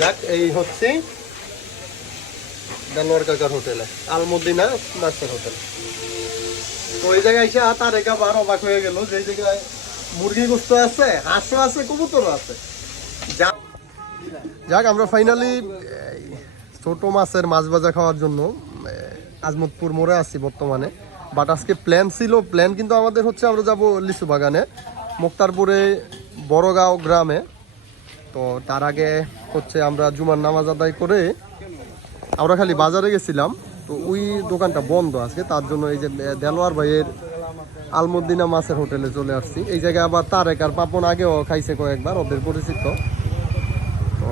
যাক এই হচ্ছে দেলোয়ার কাকার হোটেলে, আলমদিনা নাস্তার হোটেল। তো ওই জায়গায় এসে তার একেবারে অবাক হয়ে গেল যে জায়গায় মুরগি গোস্ত আছে, হাঁসও আছে, কবুতরও আছে। যাক আমরা ফাইনালি ছোট মাছের মাছ ভাজা খাওয়ার জন্য আজমতপুর মোড়ে আছি বর্তমানে। বাট আজকে প্ল্যান কিন্তু আমাদের হচ্ছে আমরা যাব লিচু বাগানে, মুক্তারপুরে বড়গাঁও গ্রামে। তো তার আগে হচ্ছে আমরা জুমার নামাজ আদায় করে আমরা খালি বাজারে গেছিলাম। তো ওই দোকানটা বন্ধ আজকে, তার জন্য এই যে দেলোয়ার ভাইয়ের আলমদিনা মাছের হোটেলে চলে আসছি। এই জায়গায় আবার তারেক আর পাপন আগেও খাইছে কয়েকবার, ওদের পরিচিত। তো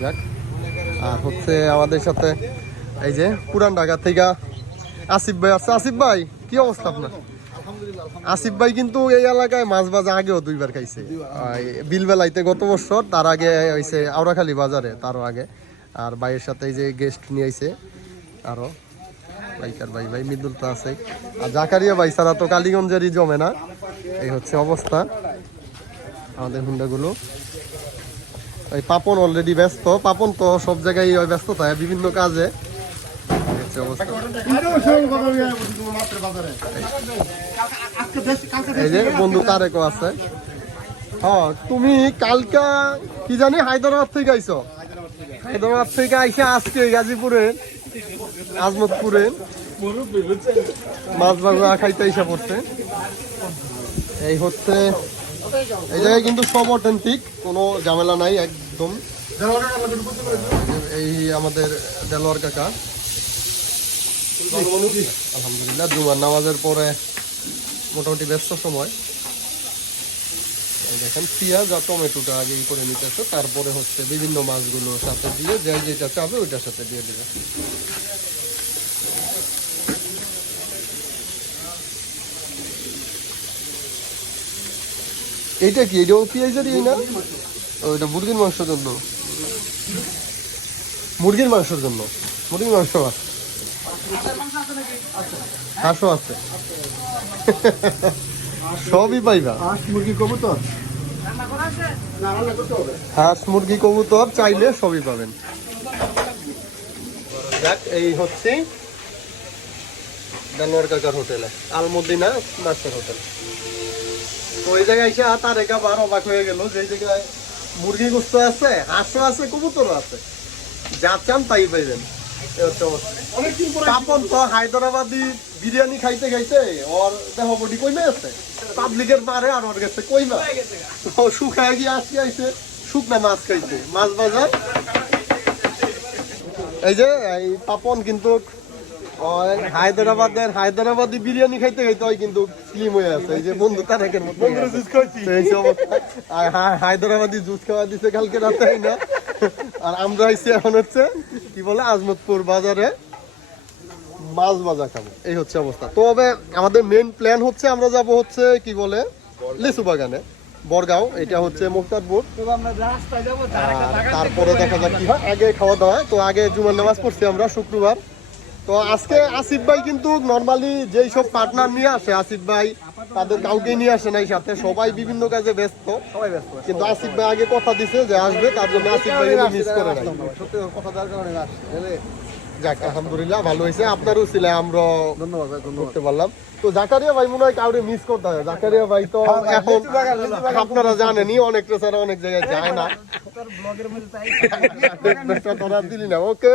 যাক, আর হচ্ছে আমাদের সাথে এই যে পুরান ঢাকা থেকে আসিফ ভাই আছে। আসিফ ভাই কি অবস্থা আপনার? আসিফ ভাই কিন্তু এই এলাকায় মাছ ভাজা আগেও 2বার খাইছে, বিলবেলাইতে গত বছর, তার আগে হয়েছে আওড়াখালী বাজারে তারও আগে। আর ভাইয়ের সাথে এই যে গেস্ট নিয়ে আইছে আরো বাইকার ভাই মৃদুল তো আছে, আর জাকারিয়া ভাই ছাড়া তো কালীগঞ্জেরই জমে না। এই হচ্ছে অবস্থা আমাদের হুন্ডাগুলো। এই পাপন অলরেডি ব্যস্ত, পাপন তো সব জায়গায় ব্যস্ত থাকে বিভিন্ন কাজে। এই যে বন্ধু তারেকও আছে। হ্যাঁ, তুমি কালকা কি জানি হায়দ্রাবাদ থেকে আইছো, হায়দ্রাবাদ থেকে আইসা আজকে গাজীপুরে আজমতপুরে মাছ ভাজা খাইতে আইসা পড়ছে। এই হচ্ছে এই জায়গায় কিন্তু সব অথেন্টিক, কোনো ঝামেলা নাই একদম। এই আমাদের দেলোয়ার কাকা আলহামদুলিল্লাহ জুমার নামাজের পরে মোটামুটি ব্যস্ত সময়। দেখেন পেঁয়াজ আর টমেটোটা আগে করে নিতেছে, তারপরে হচ্ছে বিভিন্ন মাছগুলো সাথে দিয়ে যেটা চাবে ওইটার সাথে দিয়ে দেবে। এইটা কি, এটাও পেঁয়াজেরই না? ওইটা মুরগির মাংসের জন্য, মুরগির মাংসের জন্য মুরগির মাংস আছে, হাঁসও আছে, সবই পাইবা। হাঁস মুরগি কবুতর, হাঁস মুরগি কবুতর চাইলে সবই পাবেন। যাক এই হচ্ছে দেলোয়ার কাকার হোটেলে, আলমদিনা নাস্তার হোটেল। তো ওই জায়গায় এসে তার একেবারে অবাক হয়ে গেল যে জায়গায় মুরগি গোস্ত আছে, হাঁসও আছে, কবুতরও আছে, যা চান তাই পাইবেন। পাপন তো হায়দ্রাবাদি বিরিয়ানি খাইতে খাইতে ওর দেহ বডি কইমে আছে, পাবলিকের পারে আর ওর গেছে কইমা, শুকায় গিয়ে আজকে আইছে শুকনা মাছ খাইছে, মাছ বাজার। এই যে এই পাপন কিন্তু হায়দ্রাবাদি বিরিয়ানি খাইতে খাইতে হয় কিন্তু স্লিম হয়ে আছে। এই যে বন্ধু তারেকের মতো হায়দ্রাবাদি জুস খাওয়া দিছে কালকে রাতে না। আর আমরা আইছি এখন হচ্ছে কি বলে আজমতপুর বাজারে মাছ ভাজা খাবো, এই হচ্ছে অবস্থা। তবে আমাদের মেইন প্ল্যান হচ্ছে আমরা যাব হচ্ছে কি বলে লিচু বাগানে, বড়গাঁও, এটা হচ্ছে মুক্তারপুর। তারপরে দেখা যাক কি হয়, আগে খাওয়া দাওয়া। তো আগে জুমার নামাজ পড়ছি আমরা শুক্রবার। তো আজকে আসিফ ভাই কিন্তু নর্মালি যেই সব পার্টনার নিয়ে আসে আসিফ ভাই তাদের কাউকে নিয়ে আসে নাই সাথে, সবাই বিভিন্ন কাজে ব্যস্ত, কিন্তু আসিফ ভাই আগে কথা দিছে যে আসবে, তার জন্য আসিফ ভাই মিস করে নাই। যাক আলহামদুলিল্লাহ ভালো হয়েছে, আপনারও ছিল, আমরা ধন্যবাদ করতে পারলাম। তো জাকারিয়া ভাই মনে হয় কাউরে মিস করতে হয়, জাকারিয়া ভাই তো এখন আপনারা জানেনই অনেক অনেক জায়গায় যায় না, দিলি না। ওকে।